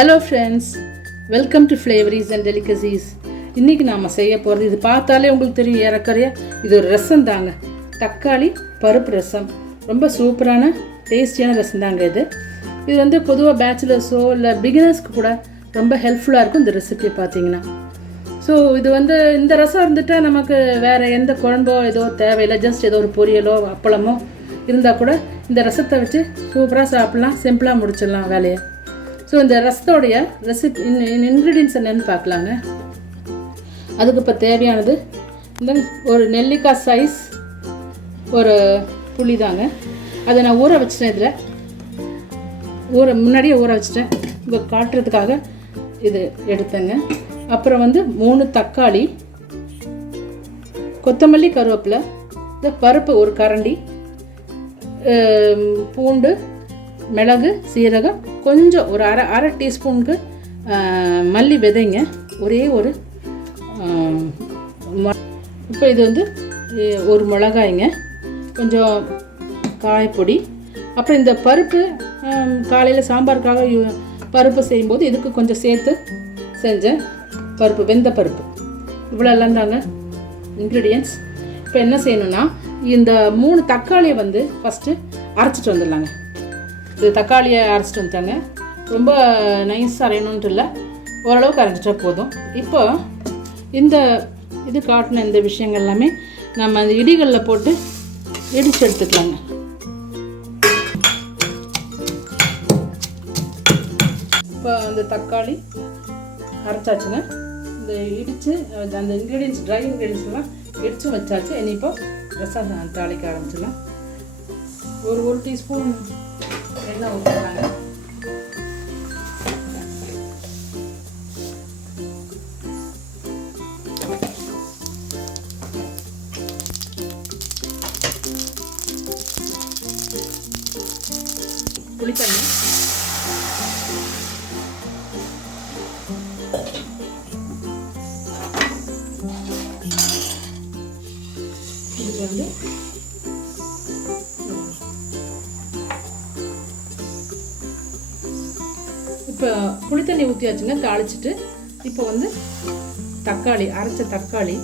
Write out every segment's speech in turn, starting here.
Hello friends, welcome to flavories and delicacies. இன்றைக்கி நாம் செய்ய போகிறது, இது பார்த்தாலே உங்களுக்கு தெரியும் ஏறக்குறைய, இது ஒரு ரசம் தாங்க. தக்காளி பருப்பு ரசம். ரொம்ப சூப்பரான டேஸ்டியான ரசம் தாங்க இது. இது வந்து பொதுவாக பேச்சுலர்ஸோ இல்லை பிகினர்ஸ்க்கு கூட ரொம்ப ஹெல்ப்ஃபுல்லாக இருக்கும் இந்த ரெசிபி பார்த்தீங்கன்னா. ஸோ இது வந்து இந்த ரசம் இருந்துட்டால் நமக்கு வேறு எந்த குழம்போ ஏதோ தேவையில்லை. ஜஸ்ட் ஏதோ ஒரு பொரியலோ அப்பளமோ இருந்தால் கூட இந்த ரசத்தை வச்சு சூப்பராக சாப்பிட்லாம், சிம்பிளாக முடிச்சிடலாம் வேலையை. ஸோ இந்த ரசத்தோடைய ரெசிபி இன்க்ரீடியன்ட்ஸ் என்னென்னு பார்க்கலாங்க. அதுக்கு இப்போ தேவையானது இந்த ஒரு நெல்லிக்காய் சைஸ் ஒரு புளி தாங்க. அதை நான் ஊற வச்சிட்டேன். இதில் முன்னாடியே ஊற வச்சிட்டேன், இப்போ காட்டுறதுக்காக இது எடுத்தேங்க. அப்புறம் வந்து 3 தக்காளி, கொத்தமல்லி, கருவேப்பிலை, இந்த பருப்பு ஒரு கரண்டி, பூண்டு, மிளகு, சீரகம், கொஞ்சம் ஒரு அரை டீஸ்பூனுக்கு மல்லி விதைங்க, ஒரே ஒரு. இப்போ இது வந்து ஒரு மிளகாய்ங்க, கொஞ்சம் காயப்பொடி. அப்புறம் இந்த பருப்பு காலையில் சாம்பாருக்காக பருப்பு செய்யும்போது இதுக்கு கொஞ்சம் சேர்த்து செஞ்சேன் பருப்பு, வெந்த பருப்பு. இவ்வளோ எல்லாம் தாங்க இன்க்ரீடியன்ட்ஸ். இப்போ என்ன செய்யணுன்னா, இந்த 3 தக்காளியை வந்து ஃபஸ்ட்டு அரைச்சிட்டு வந்துடலாங்க. இது தக்காளியை அரைச்சிட்டு வந்துட்டாங்க. ரொம்ப நைஸாக அரையணுன்ட்டு இல்லை, ஓரளவுக்கு அரைச்சிட்டா போதும். இப்போ இந்த இது காட்டின இந்த விஷயங்கள் எல்லாமே நம்ம அந்த இடிகளில் போட்டு இடித்து எடுத்துக்கலாங்க. இப்போ அந்த தக்காளி அரைச்சாச்சுங்க. இந்த இடித்து அந்த இன்க்ரீடியன்ஸ், ட்ரை இன்க்ரீடியன்ஸ் எல்லாம் இடித்து வச்சாச்சு. இனி இப்போ ரசம் தாளிக்க ஆரம்பிச்சிடலாம். ஒரு டீஸ்பூன் எண்ணெய் ஊற்றிக்கலாங்க. புளித்தண்ணி, இதுக்கு வந்து இப்போ புளித்தண்ணி ஊற்றியாச்சுங்க, தாளிச்சிட்டு. இப்போ வந்து தக்காளி, அரைச்ச தக்காளி,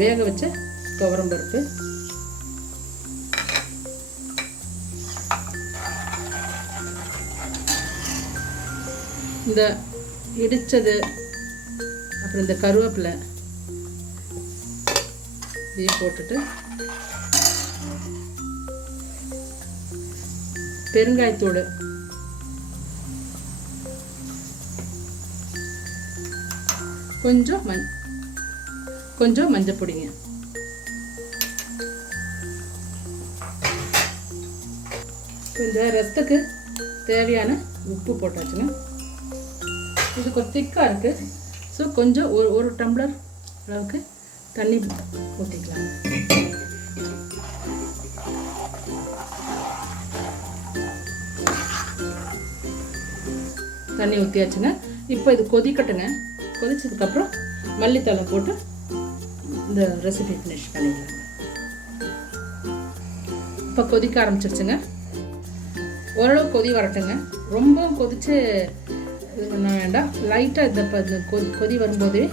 வேக வச்ச துவரம் பருப்பு, இந்த இடித்தது, அப்புறம் இந்த கருவேப்பிலை இதையும் போட்டுட்டு, பெருங்காயத்தூள், கொஞ்சம் மஞ்சள் பொடிங்க. இந்த ரசத்துக்கு தேவையான உப்பு போட்டாச்சுங்க. இது கொஞ்சம் திக்காக இருக்குது. ஸோ கொஞ்சம் ஒரு டம்ளர் அளவுக்கு தண்ணி ஊற்றிக்கலாம். தண்ணி ஊற்றியாச்சுங்க. இப்போ இது கொதிக்கட்டுங்க. கொதிச்சதுக்கப்புறம் மல்லித்தலை போட்டு இந்த ரெசிபி ஃபினிஷ் பண்ணிக்கலாம். இப்போ கொதிக்க ஆரம்பிச்சிருச்சுங்க. ஓரளவு கொதி வரட்டுங்க. ரொம்பவும் கொதிச்சு இது பண்ண வேண்டாம். லைட்டாக இந்த கொதி வரும்போதே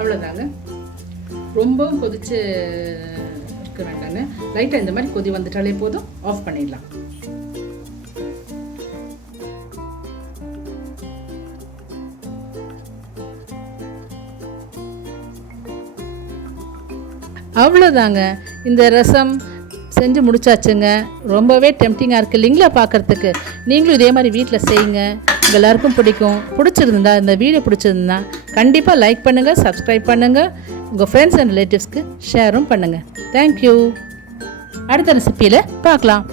அவ்வளோதாங்க. ரொம்பவும் கொதிச்சு இருக்க வேண்டாங்க. லைட்டாக இந்த மாதிரி கொதி வந்துட்டாலே போதும், ஆஃப் பண்ணிடலாம். அவ்வளோதாங்க, இந்த ரசம் செஞ்சு முடிச்சாச்சுங்க. ரொம்பவே டெம்டிங்காக இருக்குது இல்லைங்களா பார்க்குறதுக்கு. நீங்களும் இதே மாதிரி வீட்டில் செய்யுங்க, எல்லாருக்கும் பிடிக்கும். பிடிச்சிருந்தா, இந்த வீடியோ பிடிச்சிருந்தா கண்டிப்பாக லைக் பண்ணுங்கள், சப்ஸ்கிரைப் பண்ணுங்கள், உங்கள் ஃப்ரெண்ட்ஸ் அண்ட் ரிலேட்டிவ்ஸ்க்கு ஷேரும் பண்ணுங்கள். தேங்க்யூ. அடுத்த ரெசிப்பியில் பார்க்கலாம்.